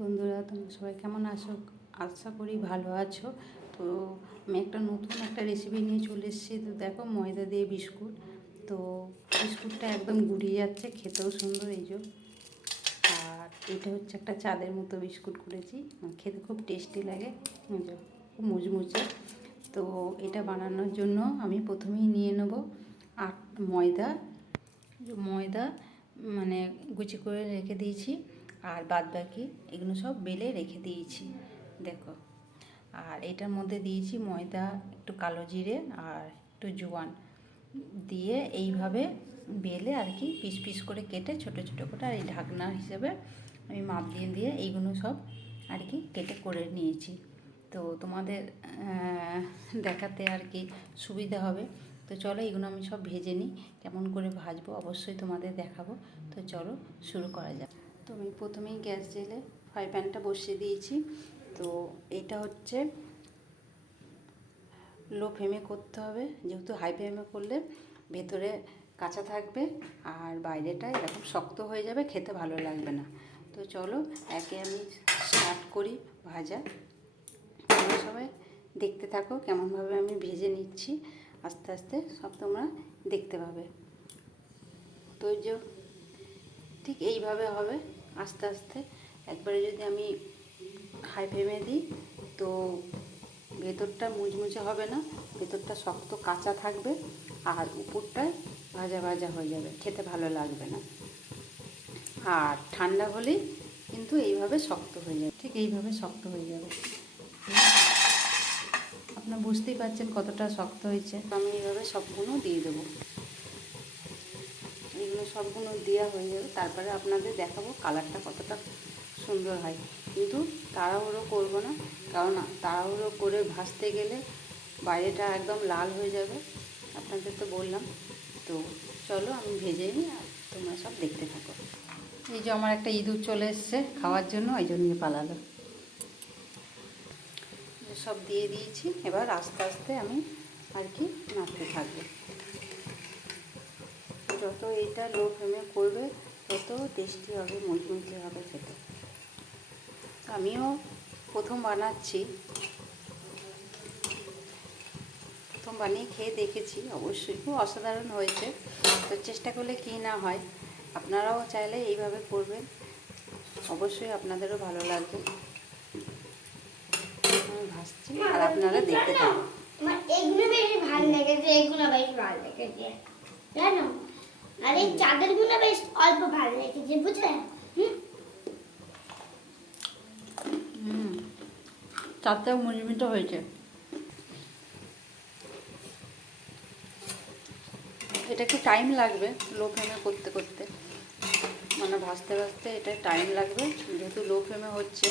বন্ধুরা, তোমরা সবাই কেমন আছো? আশা করি ভালো আছো। তো আমি নতুন একটা রেসিপি নিয়ে চলে এসেছি। তো দেখো, ময়দা দিয়ে বিস্কুট। তো বিস্কুটটা একদম গুড়িয়ে যাচ্ছে, খেতেও সুন্দর এই যে। আর এটা হচ্ছে একটা চাঁদের মতো বিস্কুট করেছি, খেতে খুব টেস্টি লাগে, খুব মুচমুচে। তো এটা বানানোর জন্য আমি প্রথমেই নিয়ে নেব ময়দা ময়দা মানে গুচি করে রেখে দিয়েছি, আর বাদবাকি এগুলো সব বেলে রেখে দিয়েছি দেখো। আর এটার মধ্যে দিয়েছি ময়দা, একটু কালো জিরে আর একটু জোয়ান দিয়ে এইভাবে বেলে আর কি পিস পিস করে কেটে ছোটো ছোটো করে, আর এই ঢাকনা হিসেবে আমি মাপ দিয়ে দিয়ে এইগুলো সব আর কি কেটে করে নিয়েছি। তো তোমাদের দেখাতে আর কি সুবিধা হবে। তো চলো, এগুলো আমি সব ভেজে নিই। কেমন করে ভাজবো অবশ্যই তোমাদের দেখাবো। তো চলো শুরু করা যাক। তো আমি প্রথমেই গ্যাস জেলে ফ্রাই প্যানটা বসিয়ে দিয়েছি। তো এটা হচ্ছে লো ফ্লেমে করতে হবে, যেহেতু হাই ফ্লেমে করলে ভেতরে কাঁচা থাকবে আর বাইরেটা এরকম শক্ত হয়ে যাবে, খেতে ভালো লাগবে না। তো চলো একে আমি স্টার্ট করি ভাজা। তোমরা সবাই দেখতে থাকো কেমনভাবে আমি ভেজে নিচ্ছি, আস্তে আস্তে সব তোমরা দেখতে পাবে। তো যে ঠিক এইভাবে হবে আস্তে আস্তে। একবারে যদি আমি হাই ফ্লেমে দিই তো ভেতরটা মুচমুচে হবে না, ভেতরটা শক্ত কাঁচা থাকবে আর উপরটায় ভাজা ভাজা হয়ে যাবে, খেতে ভালো লাগবে না। আর ঠান্ডা হলেই কিন্তু এইভাবে শক্ত হয়ে যাবে, ঠিক এইভাবে শক্ত হয়ে যাবে। আপনারা বুঝতেই পারছেন কতটা শক্ত হয়েছে। আমি এইভাবে সবগুলো দিয়ে দেবো, এগুলো সবগুলো দেওয়া হয়ে যাবে। তারপরে আপনাদের দেখাবো কালারটা কতটা সুন্দর হয়। কিন্তু তাড়াহুড়ো করবো না, কারণ তাড়াহুড়ো করে ভাজতে গেলে বাইরেটা একদম লাল হয়ে যাবে, আপনাদের তো বললাম। তো চলো আমি ভেজে নিই আর তোমরা সব দেখতে থাকো। এই যে আমার একটা ইঁদুর চলে এসছে খাওয়ার জন্য, ওই জন্য পালালো। সব দিয়ে দিয়েছি, এবার আস্তে আস্তে আমি আর কি নাড়তে থাকবো। যত এইটা লো ফ্লেমে করবে তত টেস্টি হবে, মুচমুচে হবে খেতে। আমিও প্রথম বানাচ্ছি, প্রথম বানিয়ে খেয়ে দেখেছি, অবশ্যই খুব অসাধারণ হয়েছে। তো চেষ্টা করলে কী না হয়, আপনারাও চাইলে এইভাবে করবেন, অবশ্যই আপনাদেরও ভালো লাগবে। আমি ভাজছি আর আপনারা দেখতে থাকুন। এগুলো বেশি ভালো লেগেছে, এগুলো বেশি ভালো লেগেছে জানো, আর এই চাদরগুলো বেশ অল্প ভালো লেগেছে, বুঝলে? চারটাও মুচমুচে হয়েছে। এটা একটু টাইম লাগবে লো ফ্লেমে করতে করতে, মানে ভাজতে ভাজতে এটা টাইম লাগবে, যেহেতু লো ফ্লেমে হচ্ছে।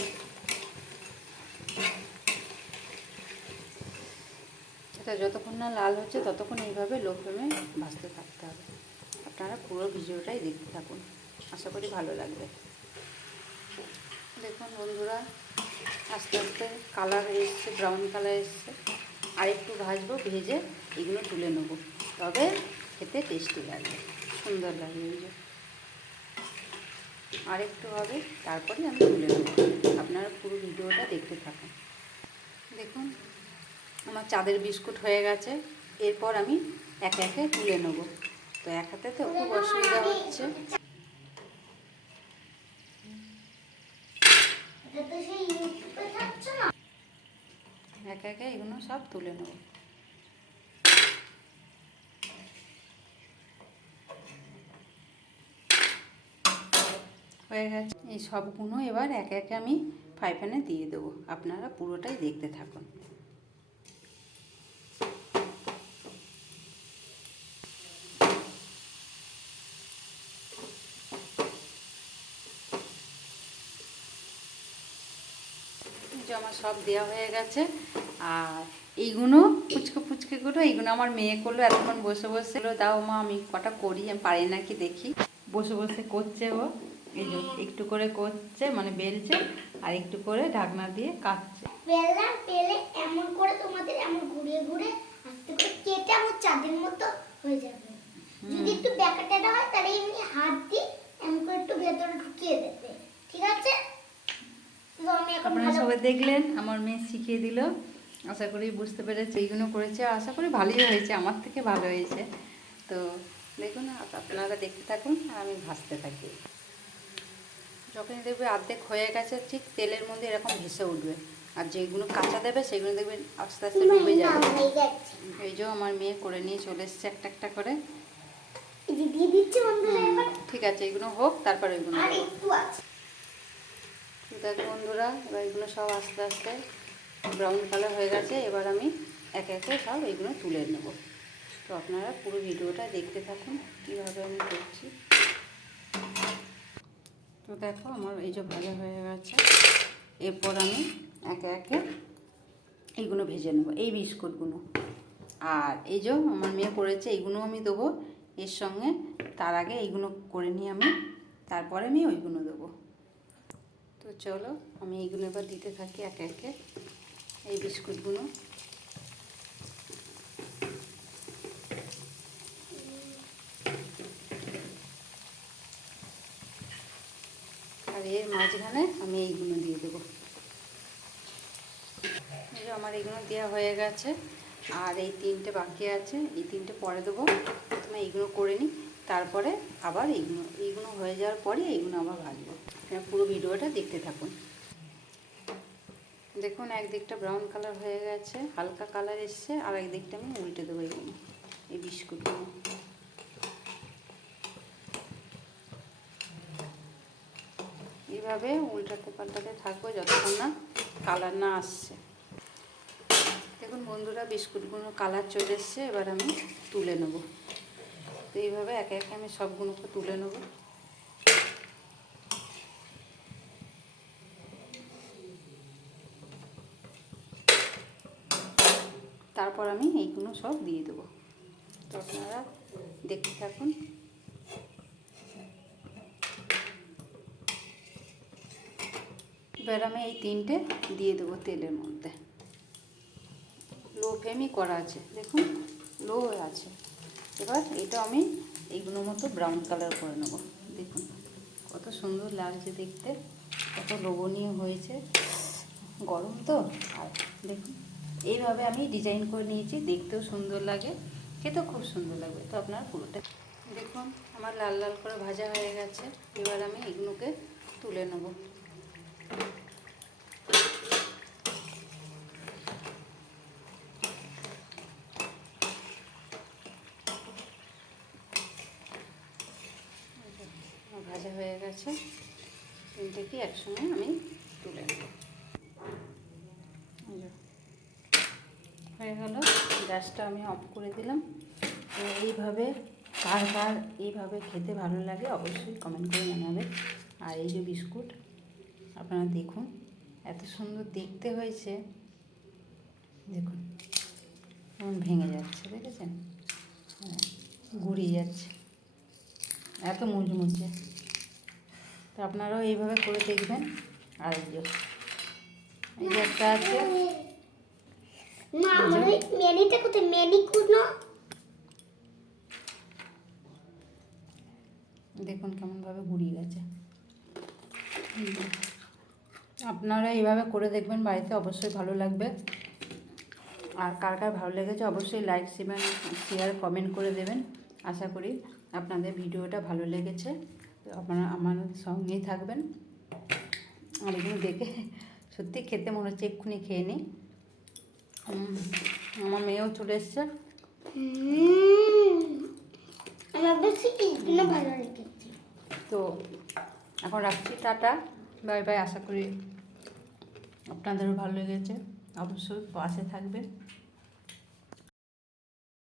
এটা যতক্ষণ না লাল হচ্ছে ততক্ষণ এইভাবে লো ফ্লেমে ভাজতে থাকতে হবে। আপনারা পুরো ভিডিওটাই দেখতে থাকুন, আশা করি ভালো লাগবে। দেখুন বন্ধুরা, আস্তে আস্তে কালার এসছে, ব্রাউন কালার এসছে। আর একটু ভাজবো, ভেজে এগুলো তুলে নেব, তবে খেতে টেস্টি লাগবে, সুন্দর লাগবে। এই যে আর একটু হবে, তারপরে আমি তুলে নেব। আপনারা পুরো ভিডিওটা দেখতে থাকুন। দেখুন আমার চাঁদের বিস্কুট হয়ে গেছে, এরপর আমি একে একে তুলে নেব। তো এক হাতে তো খুব অসুবিধা হচ্ছে, একে একে এগুলো সব তুলে নেব। হয়ে গেছে, এই সবগুলো এবার একে একে আমি ফ্রাই প্যানে দিয়ে দেবো, আপনারা পুরোটাই দেখতে থাকুন। যে আমার সব দেওয়া হয়ে গেছে, আর এইগুলো পুচকে এইগুলো আমার মেয়ে করলো এতক্ষণ বসে বসে। দাও মা আমি কটা করি, আমি পারি নাকি দেখি। বসে বসে করছে ও, এই যে একটু করে করছে, মানে বেলছে আর একটু করে ঢাকনা দিয়ে কাটছে। বেলনা পেলে এমন করে তোমাদের এমন ঘুরিয়ে ঘুরে আস্তে করে কেটে আমার চাঁদের মতো হয়ে যাবে। যদি একটু ব্যাকাটা হয় তাহলে এমনি হাত দিয়ে এমন করে একটু ভেতরে ঢুকিয়ে দেবে, ঠিক আছে? আপনারা ভালো সবাই দেখলেন আমার মেয়ে শিখিয়ে দিল, আশা করি বুঝতে পেরেছে, এইগুলো করেছে, আশা করি ভালোই হয়েছে, আমার থেকে ভালো হয়েছে। তো দেখুন আপনারা দেখতে থাকুন আর আমি ভাজতে থাকি। যখনই দেখবে অর্ধেক হয়ে গেছে ঠিক তেলের মধ্যে এরকম ভেসে উঠবে, আর যেগুলো কাঁচা দেবে সেগুলো দেখবেন আস্তে আস্তে ডুবে যাবে। হয়ে যাচ্ছে। এই যে আমার মেয়ে করে নিয়ে চলে এসছে একটা একটা করে। এই যে দিয়ে দিচ্ছি বন্ধুরা এবার। ঠিক আছে, এগুলো হোক তারপরে এগুলো আর দেবো। একটু আছে। ঠিক আছে বন্ধুরা, এবার এগুলো সব আস্তে আস্তে ব্রাউন কালার হয়ে গেছে, এবার আমি একে একে সব এগুলো তুলে নেব। তো আপনারা পুরো ভিডিওটা দেখতে থাকুন কীভাবে আমি করছি। তো দেখো আমার এই যে ভাজা হয়ে গেছে, এরপর আমি একে একে এইগুলো ভেজে নেব, এই বিস্কুটগুলো। আর এই যে আমার মেয়ে করেছে এইগুলো আমি দেবো এর সঙ্গে, তার আগে এইগুলো করে নিয়ে আমি তারপরে আমি ওইগুলো দেবো। তো চলো আমি এইগুলো এবার দিতে থাকি একে একে এই বিস্কুটগুলো। আর এর মাঝখানে আমি এইগুলো দিয়ে দেবো। এই যে আমার এইগুলো দেওয়া হয়ে গেছে, আর এই তিনটে বাকি আছে, এই তিনটে পরে দেবো। প্রথমে এইগুলো করে নিই, তারপরে আবার এইগুলো হয়ে যাওয়ার পরে এইগুলো আবার ভাজবো। পুরো ভিডিওটা দেখতে থাকুন। দেখুন একদিকটা ব্রাউন কালার হয়ে গেছে, হালকা কালার এসছে, আর একদিকটা আমি উল্টে দেবো এইগুলো, এই বিস্কুটগুলো। এইভাবে উল্টাতে পাল্টাতে থাকবো যতক্ষণ না কালার না আসছে। দেখুন বন্ধুরা বিস্কুটগুলো কালার চলে এসছে, এবার আমি তুলে নেব। তো এইভাবে একে একে আমি সবগুলোকে তুলে নেব। তারপর আমি এইগুলো সব দিয়ে দেবো। তো আপনারা দেখতে থাকুন। এবার আমি এই তিনটে দিয়ে দেবো তেলের মধ্যে। লো ফ্লেমই করা আছে, দেখুন লো আছে। এবার এটা আমি এইগুলোর মতো ব্রাউন কালার করে নেব। দেখুন কত সুন্দর লাগছে দেখতে, কত লোভনীয় হয়েছে। গরম তো, আর দেখুন এইভাবে আমি ডিজাইন করে নিয়েছি, দেখতেও সুন্দর লাগে, খেতেও খুব সুন্দর লাগবে। তো আপনারা পুরোটা দেখুন আমার লাল লাল করে ভাজা হয়ে গেছে, এবার আমি এগুলোকে তুলে নেব। ভাজা হয়ে গেছে, তিনটেকে একসঙ্গে আমি তুলে নেব। হয়ে গেল, গ্যাসটা আমি অফ করে দিলাম। তো এইভাবে কার কার এইভাবে খেতে ভালো লাগে অবশ্যই কমেন্ট করে জানাবে। আর এই যে বিস্কুট আপনারা দেখুন এত সুন্দর দেখতে হয়েছে, দেখুন কেমন ভেঙে যাচ্ছে, দেখেছেন? হ্যাঁ, গুড়িয়ে যাচ্ছে, এত মুচমুচে। তো আপনারাও এইভাবে করে দেখবেন। আর এই যে একটা আছে, মা আমার ওই ম্যানিটা কোথায়? ম্যানিকুনো দেখুন কেমনভাবে গুড়িয়ে গেছে। আপনারা এইভাবে করে দেখবেন বাড়িতে, অবশ্যই ভালো লাগবে। আর কার কার ভালো লেগেছে অবশ্যই লাইক শেয়ার কমেন্ট করে দেবেন। আশা করি আপনাদের ভিডিওটা ভালো লেগেছে। আপনারা আমার সঙ্গেই থাকবেন। আর এগুলো দেখে সত্যি খেতে মনে হচ্ছে এক্ষুনি খেয়ে নিই। আমার মেয়েও চলে এসছে। আমার বেশি এইগুলো ভালো লেগেছে। তো এখন রাখছি, টাটা বাই বাই। আশা করি আপনাদেরও ভালো লেগেছে, অবশ্যই পাশে থাকবেন।